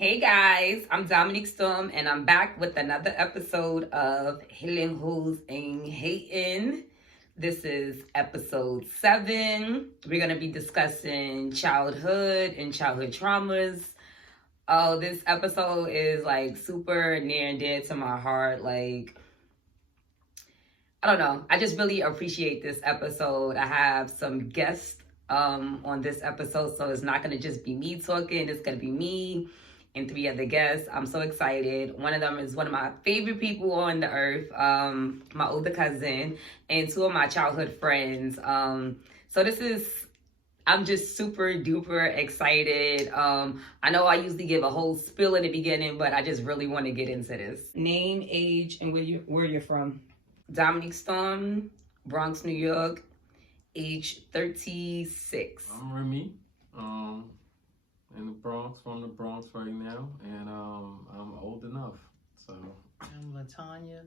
Hey guys, I'm Dominique Storm and I'm back with another episode of Healing Hoes and Hating. This is episode 7. We're going to be discussing childhood and childhood traumas. Oh, this episode is like super near and dear to my heart. Like, I don't know. I just really appreciate this episode. I have some guests on this episode, so it's not going to just be me talking. It's going to be me and 3 other guests. I'm so excited. One of them is one of my favorite people on the earth, my older cousin, and 2 of my childhood friends. So this is I'm just super duper excited. I know I usually give a whole spiel in the beginning, but I just really want to get into this. Name, age, and where you're from. Dominique Storm, Bronx, New York, age 36. I'm Remy, in the Bronx, from the Bronx right now, and I'm old enough, so. I'm LaTanya.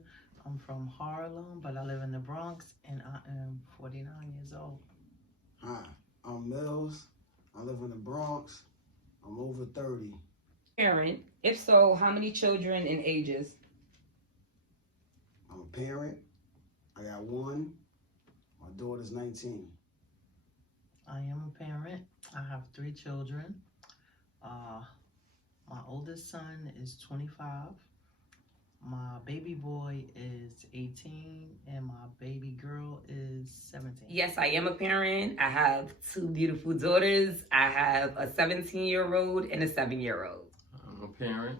I'm from Harlem, but I live in the Bronx, and I am 49 years old. Hi, I'm Mills. I live in the Bronx. I'm over 30. Parent. If so, how many children and ages? I'm a parent. I got one. My daughter's 19. I am a parent. I have 3 children. My oldest son is 25. My baby boy is 18, and my baby girl is 17. Yes, I am a parent. I have 2 beautiful daughters. I have a 17-year-old and a 7-year-old. I'm a parent.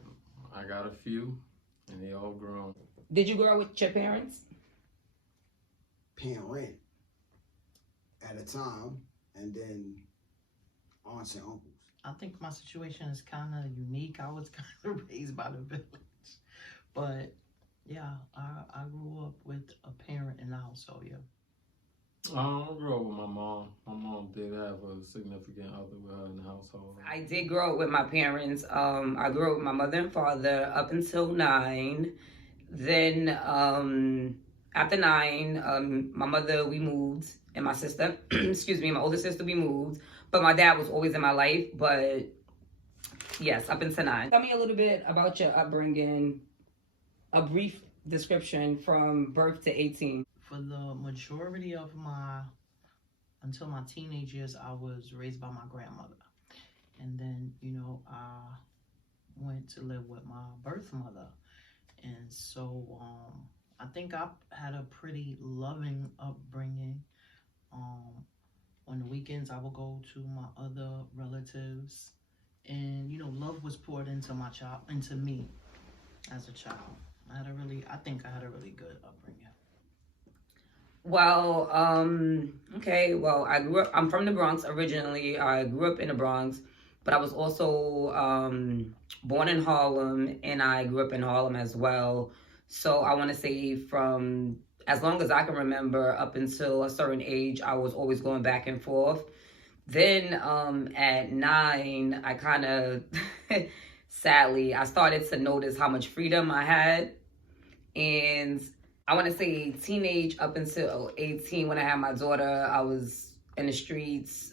I got a few, and they all grown. Did you grow up with your parents? Parent at a time, and then aunts and uncles. I think my situation is kind of unique. I was kind of raised by the village. But, yeah, I grew up with a parent in the household, yeah. I grew up with my mom. My mom did have a significant other with her in the household. I did grow up with my parents. I grew up with my mother and father up until 9. Then after 9, my mother, we moved, and my sister, my older sister, we moved. But my dad was always in my life. But yes, up until 9. Tell me a little bit about your upbringing, a brief description from birth to 18. For the majority of until my teenage years, I was raised by my grandmother. And then, I went to live with my birth mother. And so I think I had a pretty loving upbringing. On the weekends, I would go to my other relatives. And, love was poured into me as a child. I think I had a really good upbringing. Well, okay. Well, I'm from the Bronx originally. I grew up in the Bronx, but I was also born in Harlem, and I grew up in Harlem as well. So I want to say from as long as I can remember up until a certain age, I was always going back and forth. Then at 9, I kind of, sadly, I started to notice how much freedom I had. And I want to say teenage up until 18, when I had my daughter, I was in the streets,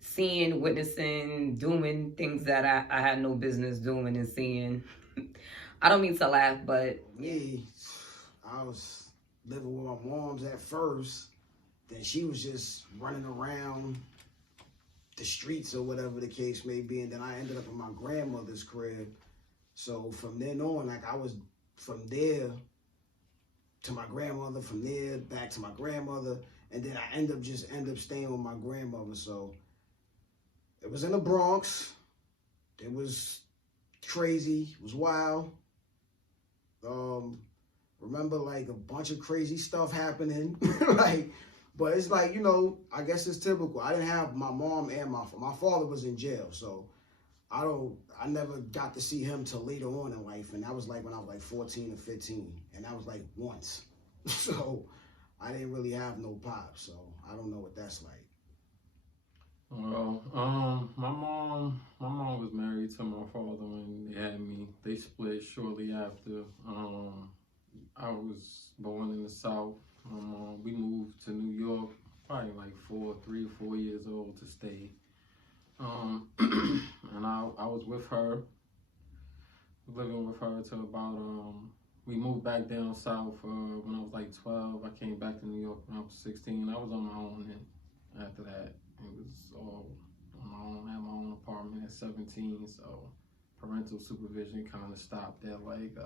seeing, witnessing, doing things that I had no business doing and seeing. I don't mean to laugh, but Me, I was living with my mom's at first. Then she was just running around the streets or whatever the case may be. And then I ended up in my grandmother's crib. So from then on, like I was from there to my grandmother, from there back to my grandmother, and then I end up staying with my grandmother. So it was in the Bronx. It was crazy. It was wild. Remember like a bunch of crazy stuff happening, but it's like, I guess it's typical. I didn't have my mom and my father was in jail, so I never got to see him till later on in life, and that was like when I was like 14 or 15, and that was like once. So I didn't really have no pops, so I don't know what that's like. Well, my mom was married to my father when they had me. They split shortly after. I was born in the South. We moved to New York probably like 3 or 4 years old to stay. And I was with her, living with her till about we moved back down south when I was like 12. I came back to New York when I was 16. I was on my own, and after that, it was all on my own. I had my own apartment at 17, so parental supervision kind of stopped at like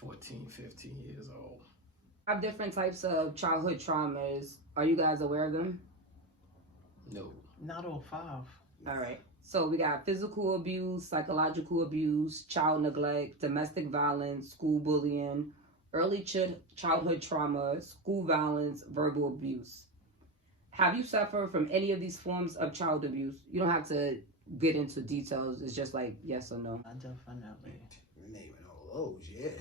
14, 15 years old. Have different types of childhood traumas. Are you guys aware of them? No. Not all 5. All right. So we got physical abuse, psychological abuse, child neglect, domestic violence, school bullying, early childhood trauma, school violence, verbal abuse. Have you suffered from any of these forms of child abuse? You don't have to get into details. It's just like yes or no. I definitely. You're naming all those, yeah.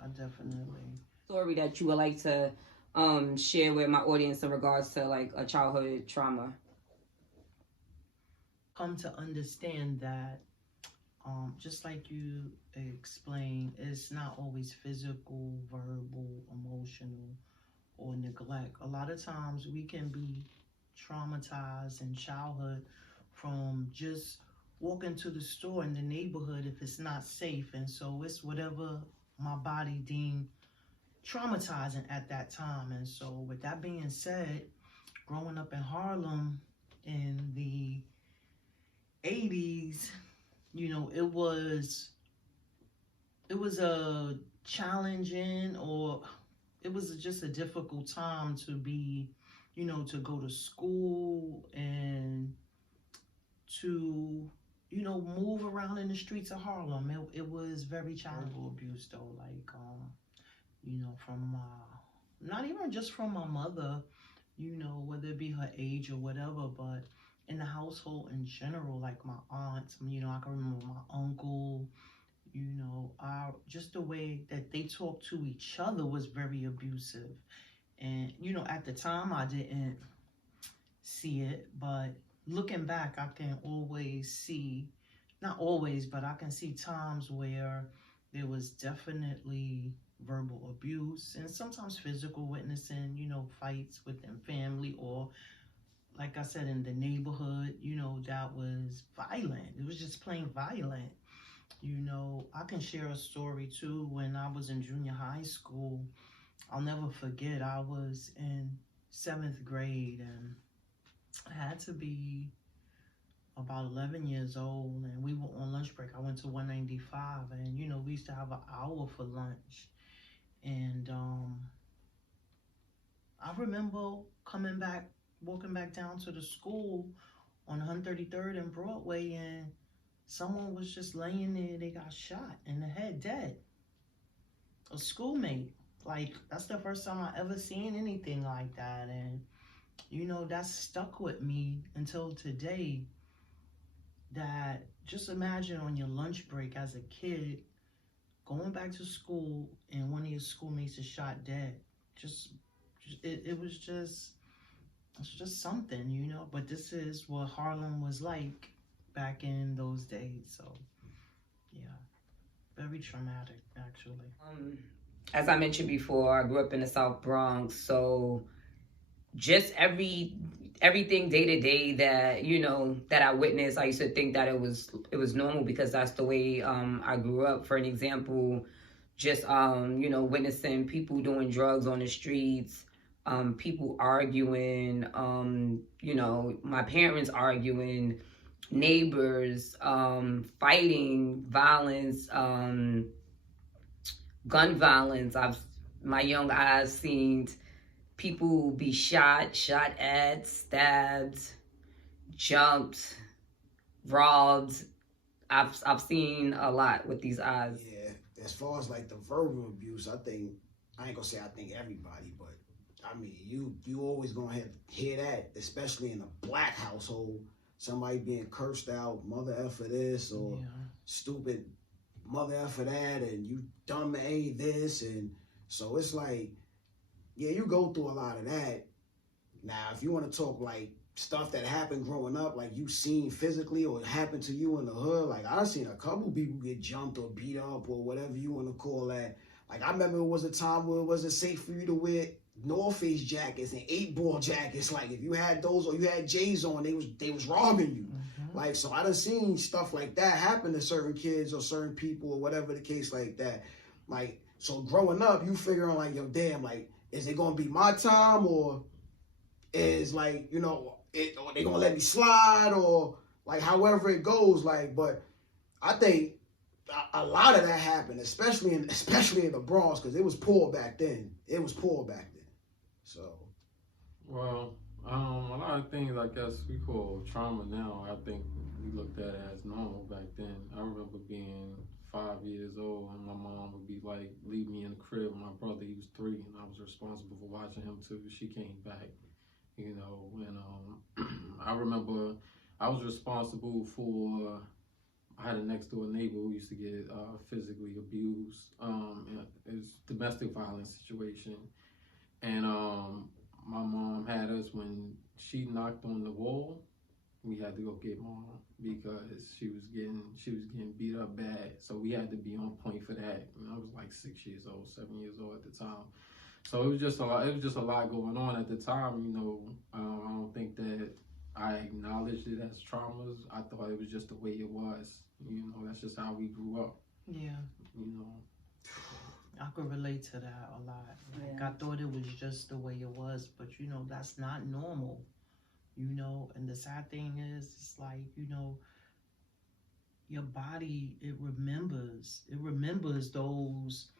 I definitely. Story that you would like to share with my audience in regards to like a childhood trauma. Come to understand that just like you explained, it's not always physical, verbal, emotional, or neglect. A lot of times we can be traumatized in childhood from just walking to the store in the neighborhood if it's not safe, and so it's whatever my body deemed traumatizing at that time. And so with that being said, growing up in Harlem in the 80s, it was a challenging, or it was just a difficult time to be, to go to school and to, move around in the streets of Harlem. It was very childhood abuse though, like, from not even just from my mother, whether it be her age or whatever, but in the household in general, like my aunts, I can remember my uncle, just the way that they talked to each other was very abusive. And, at the time I didn't see it, but looking back, I can always see, not always, but I can see times where there was definitely verbal abuse and sometimes physical witnessing, fights within family, or like I said, in the neighborhood, that was violent. It was just plain violent. I can share a story too. When I was in junior high school, I'll never forget, I was in 7th grade and I had to be about 11 years old, and we were on lunch break. I went to 195, and we used to have an hour for lunch. And I remember walking back down to the school on 133rd and Broadway, and someone was just laying there. They got shot in the head, dead. A schoolmate. Like, that's the first time I ever seen anything like that. And, that stuck with me until today. That just imagine on your lunch break as a kid, going back to school and one of your schoolmates is shot dead. It was just something, but this is what Harlem was like back in those days. So yeah, very traumatic actually. As I mentioned before, I grew up in the South Bronx, so just everything day to day that that I witnessed, I used to think that it was normal because that's the way I grew up. For an example, just witnessing people doing drugs on the streets, people arguing, my parents arguing, neighbors, fighting, violence, gun violence. My young eyes seen people be shot at, stabbed, jumped, robbed. I've seen a lot with these eyes. Yeah, as far as like the verbal abuse, I think everybody, but I mean, you always gonna hear that, especially in a black household. Somebody being cursed out, mother F for this, or stupid mother F for that, and you dumb A this, and so it's like, yeah, you go through a lot of that. Now, if you want to talk like stuff that happened growing up, like you seen physically or happened to you in the hood, like I've seen a couple people get jumped or beat up or whatever you want to call that. Like I remember it was a time where it wasn't safe for you to wear North Face jackets and 8-ball jackets. Like if you had those or you had J's on, they was robbing you. Mm-hmm. Like, so I done seen stuff like that happen to certain kids or certain people or whatever the case like that. Like, so growing up, you figuring like, yo, damn, like, is it gonna be my time or is like, you know, or they gonna let me slide or like however it goes. Like, but I think a lot of that happened, especially in the Bronx, because it was poor back then. It was poor back then. So, Well, a lot of things I guess we call trauma now, I think we looked at it as normal back then. I remember being 5 years old and my mom would be like, leave me in the crib with my brother. He was 3 and I was responsible for watching him too. She came back, you know, and I remember I was responsible for, I had a next door neighbor who used to get physically abused. It was a domestic violence situation. And my mom had us, when she knocked on the wall, we had to go get mom because she was getting beat up bad. So we had to be on point for that. And I was like 6 years old, 7 years old at the time. So it was just a lot. It was just a lot going on at the time. You know, I don't think that I acknowledged it as traumas. I thought it was just the way it was. You know, that's just how we grew up. Yeah. You know. I could relate to that a lot. Like, I thought it was just the way it was, but you know, that's not normal. You know, and the sad thing is, it's like, you know, your body, it remembers those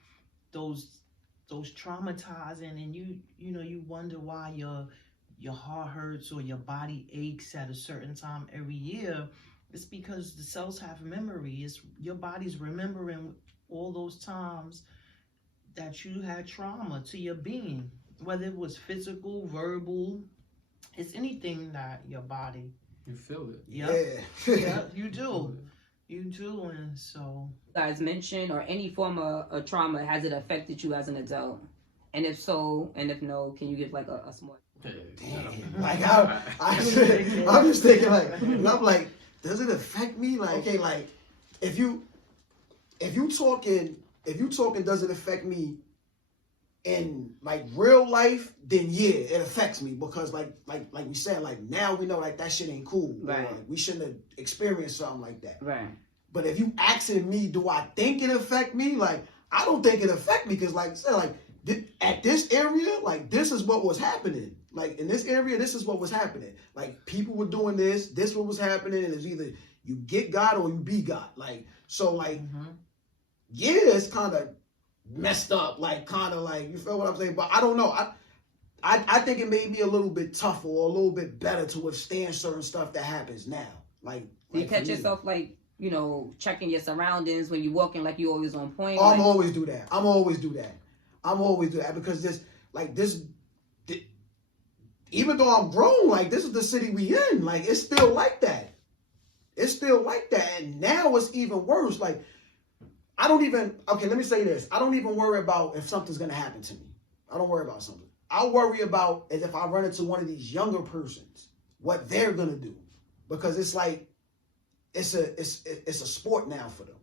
traumatizing, and you know, you wonder why your heart hurts or your body aches at a certain time every year. It's because the cells have memory. It's your body's remembering all those times that you had trauma to your being, whether it was physical, verbal, it's anything that your body. You feel it. Yep. Yeah, you do. You do, and so. You guys mentioned, or any form of trauma, has it affected you as an adult? And if so, and if no, can you give like a small? damn. Like I'm just thinking like, and I'm like, does it affect me? Like, okay, like if you talking, does it affect me in like real life? Then yeah, it affects me because like we said, like now we know like that shit ain't cool. Right. Like, we shouldn't have experienced something like that. Right. But if you asking me, do I think it affect me? Like I don't think it affect me because like I said, like at this area, like this is what was happening. Like in this area, this is what was happening. Like people were doing this what was happening, and it's either you get God or you be God. Like so, like yeah, it's kind of messed up. Like kind of like, you feel what I'm saying? But I don't know. I think it made me a little bit tougher or a little bit better to withstand certain stuff that happens now. Like Do you catch yourself like, you know, checking your surroundings when you're walking, like you always on point? Oh, like... I'm always do that because this even though I'm grown, like this is the city we in. Like it's still like that. And now it's even worse. Like let me say this. I don't even worry about if something's gonna happen to me. I don't worry about something. I worry about is if I run into one of these younger persons, what they're gonna do. Because it's like it's a sport now for them.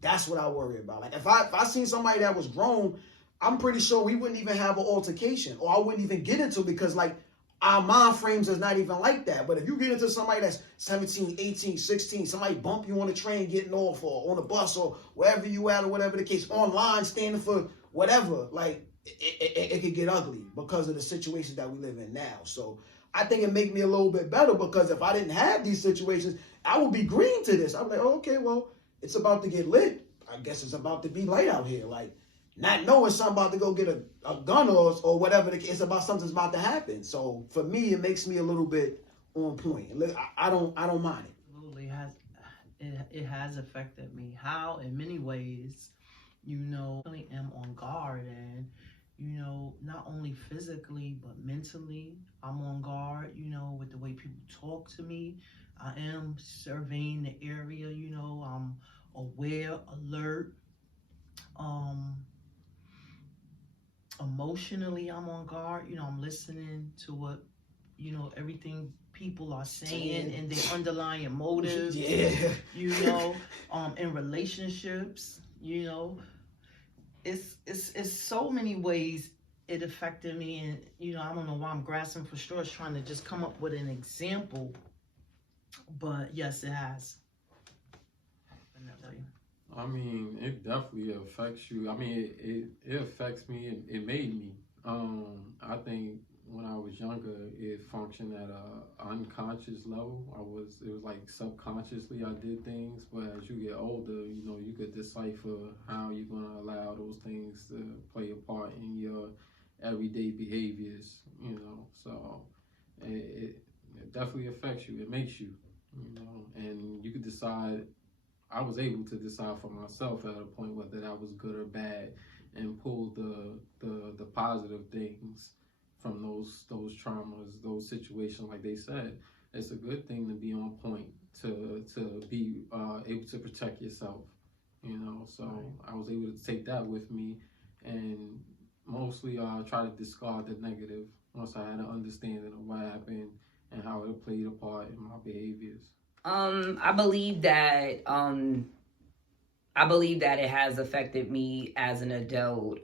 That's what I worry about. Like if I seen somebody that was grown, I'm pretty sure we wouldn't even have an altercation, or I wouldn't even get into it because like our mind frames is not even like that. But if you get into somebody that's 17, 18, 16, somebody bump you on the train getting off or on the bus or wherever you at or whatever the case, online standing for whatever, like it could get ugly because of the situations that we live in now. So I think it make me a little bit better because if I didn't have these situations, I would be green to this. I'm like, oh, okay, well, it's about to get lit. I guess it's about to be light out here. Like, not knowing something about to go get a gun or whatever the case, it's about something's about to happen. So for me, it makes me a little bit on point. I don't mind it. Absolutely, it has affected me. How? In many ways, you know, I really am on guard, and you know, not only physically but mentally, I'm on guard. You know, with the way people talk to me, I am surveying the area. You know, I'm aware, alert. Emotionally, I'm on guard. You know, I'm listening to what, you know, everything people are saying and their underlying motives. Yeah. You know, in relationships, you know, it's so many ways it affected me, and I don't know why I'm grasping for straws trying to just come up with an example, but yes, it has. Definitely. I mean, it definitely affects you. I mean, it affects me. It made me. I think when I was younger, it functioned at a unconscious level. It was like subconsciously I did things, but as you get older, you could decipher how you're gonna allow those things to play a part in your everyday behaviors. So it definitely affects you. It makes you. And you could decide. I was able to decide for myself at a point whether that was good or bad, and pull the positive things from those traumas, those situations. Like they said, it's a good thing to be on point, to be able to protect yourself. So Right. I was able to take that with me, and mostly try to discard the negative once I had an understanding of what happened and how it played a part in my behaviors. I believe that it has affected me as an adult.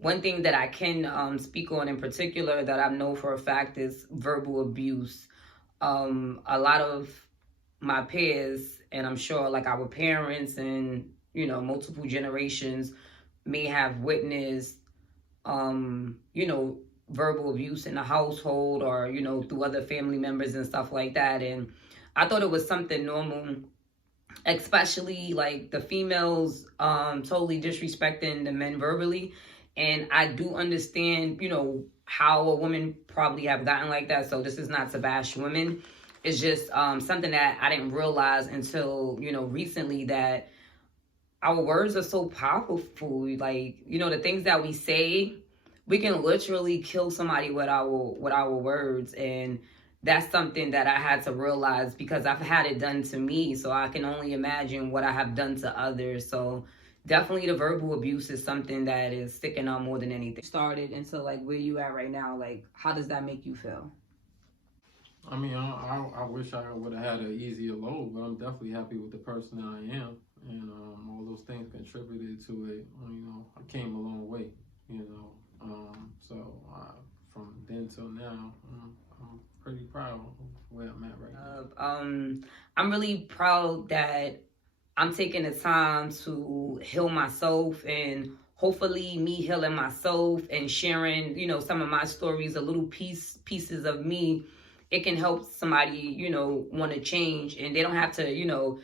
One thing that I can speak on in particular that I know for a fact is verbal abuse. A lot of my peers, and I'm sure like our parents and multiple generations may have witnessed verbal abuse in the household, or through other family members and stuff like that. And I thought it was something normal, especially like the females totally disrespecting the men verbally. And I do understand how a woman probably have gotten like that, so this is not to bash women. It's just something that I didn't realize until recently, that our words are so powerful. Like the things that we say, we can literally kill somebody with our words. And that's something that I had to realize, because I've had it done to me, so I can only imagine what I have done to others. So definitely the verbal abuse is something that is sticking out more than anything. Started into like where you at right now, like how does that make you feel? I mean, I wish I would have had an easier load, but I'm definitely happy with the person that I am, and all those things contributed to it. I came a long way. So from then till now, I'm pretty proud of where I'm at right now. I'm really proud that I'm taking the time to heal myself, and hopefully me healing myself and sharing, some of my stories, a little pieces of me, it can help somebody, want to change. And they don't have to,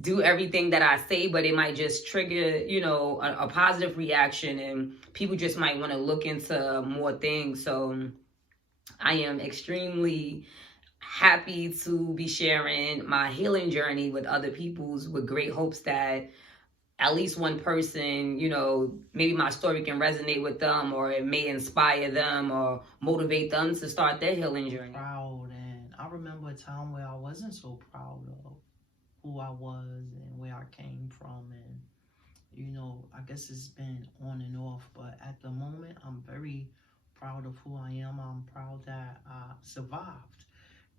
do everything that I say, but it might just trigger, a positive reaction, and people just might want to look into more things. So I am extremely happy to be sharing my healing journey with other people's, with great hopes that at least one person, maybe my story can resonate with them, or it may inspire them or motivate them to start their healing journey. Proud, and I remember a time where I wasn't so proud of who I was and where I came from, and I guess it's been on and off, but at the moment I'm very proud of who I am. I'm proud that I survived,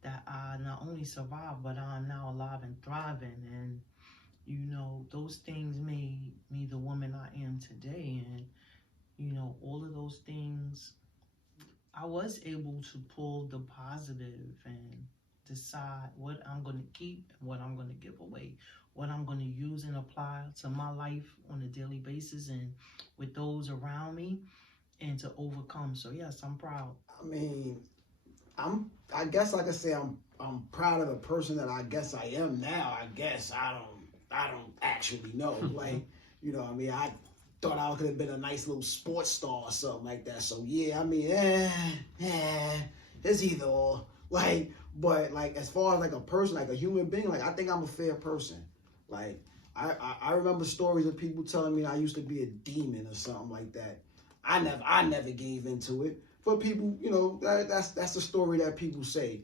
that I not only survived, but I'm now alive and thriving. And those things made me the woman I am today. And all of those things, I was able to pull the positive and decide what I'm going to keep and what I'm going to give away, what I'm going to use and apply to my life on a daily basis and with those around me, and to overcome. So yes, I'm proud. I mean, I guess like I say, I'm proud of the person that I guess I am now. I guess I don't actually know. Like, I mean, I thought I could have been a nice little sports star or something like that. So yeah, I mean, it's either or. Like, but like as far as like a person, like a human being, like I think I'm a fair person. Like I remember stories of people telling me I used to be a demon or something like that. I never gave into it. But people, that's the story that people say.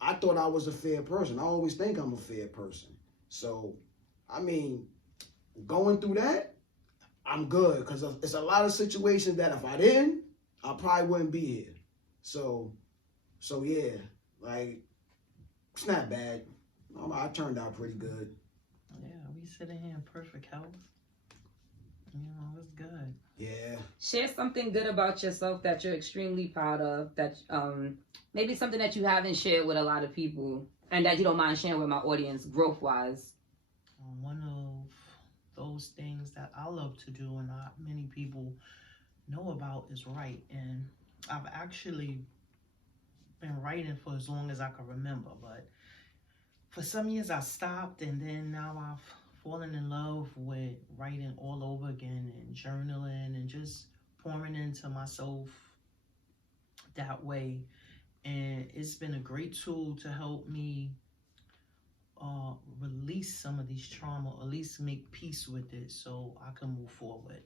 I thought I was a fair person. I always think I'm a fair person. So, I mean, going through that, I'm good, because it's a lot of situations that if I didn't, I probably wouldn't be here. So yeah, like it's not bad. I turned out pretty good. Yeah, we sitting here in perfect health. it's good. Yeah. Share something good about yourself that you're extremely proud of. That maybe something that you haven't shared with a lot of people, and that you don't mind sharing with my audience, growth wise. One of those things that I love to do and not many people know about is write. And I've actually been writing for as long as I can remember. But for some years I stopped, and then now I've fallen in love with writing all over again and journaling and just pouring into myself that way. And it's been a great tool to help me release some of these trauma, or at least make peace with it so I can move forward.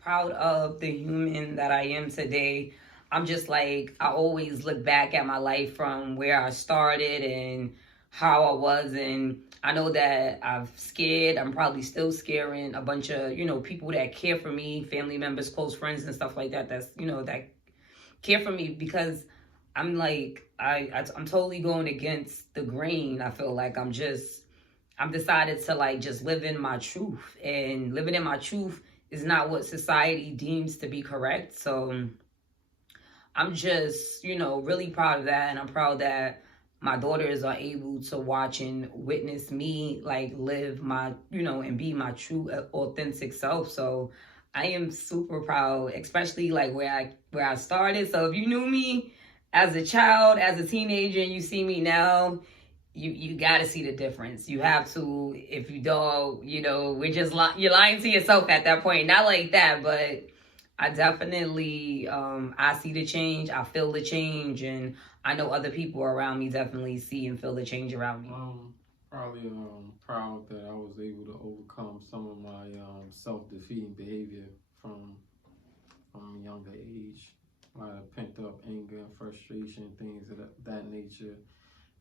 Proud of the human that I am today. I'm just like, I always look back at my life from where I started and how I was, and I know that I've scared, I'm probably still scaring a bunch of, people that care for me, family members, close friends and stuff like that, that's, that care for me, because I'm like, I'm totally going against the grain. I feel like I'm decided to like just live in my truth, and living in my truth is not what society deems to be correct. So I'm just, really proud of that. And I'm proud that my daughters are able to watch and witness me like live my, and be my true authentic self. So I am super proud, especially like where I started. So if you knew me as a child, as a teenager, and you see me now, you got to see the difference. You have to. If you don't, we're just you're lying to yourself at that point. Not like that, but I definitely I see the change. I feel the change, and I know other people around me definitely see and feel the change around me. Probably proud that I was able to overcome some of my self-defeating behavior from a younger age. A lot of pent-up anger and frustration, things of that nature.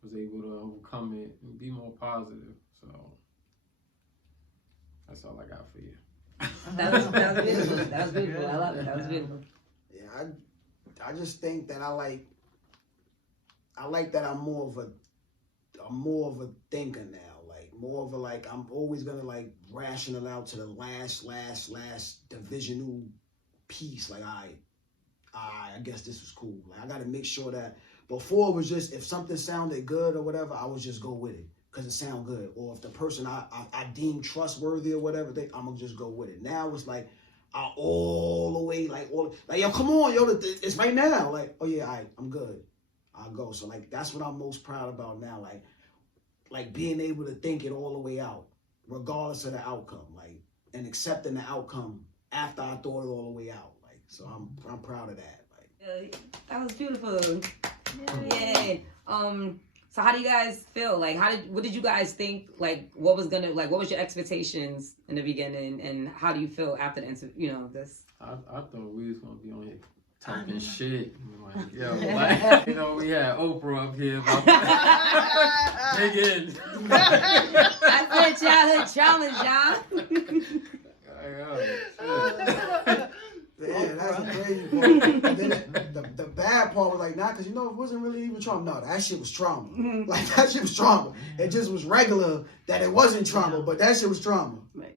Was able to overcome it and be more positive. So that's all I got for you. That was beautiful. That was beautiful. I love it. That was beautiful. Yeah, I just think that I like that I'm more of a thinker now. Like more of a like I'm always gonna like ration it out to the last divisional piece. Like I guess this was cool. Like I gotta make sure that before it was just if something sounded good or whatever, I would just go with it because it sound good. Or if the person I deem trustworthy or whatever, I'm gonna just go with it. Now it's like I all the way like yo, come on, yo, it's right now. Like, oh yeah, I'm good. I'll go. So like that's what I'm most proud about now. Like being able to think it all the way out, regardless of the outcome. Like and accepting the outcome after I thought it all the way out. Like so I'm proud of that. Like that was beautiful. Yeah. So how do you guys feel? Like what did you guys think? Like what was your expectations in the beginning, and how do you feel after the this? I thought we was gonna be on here talking shit. Like, yo, like, we had Oprah up here about dig in. That's their childhood challenge, y'all. Yeah, that's crazy. And then the bad part was like, because it wasn't really even trauma. No, that shit was trauma. Like that shit was trauma. It just was regular that it wasn't trauma, but that shit was trauma. Right.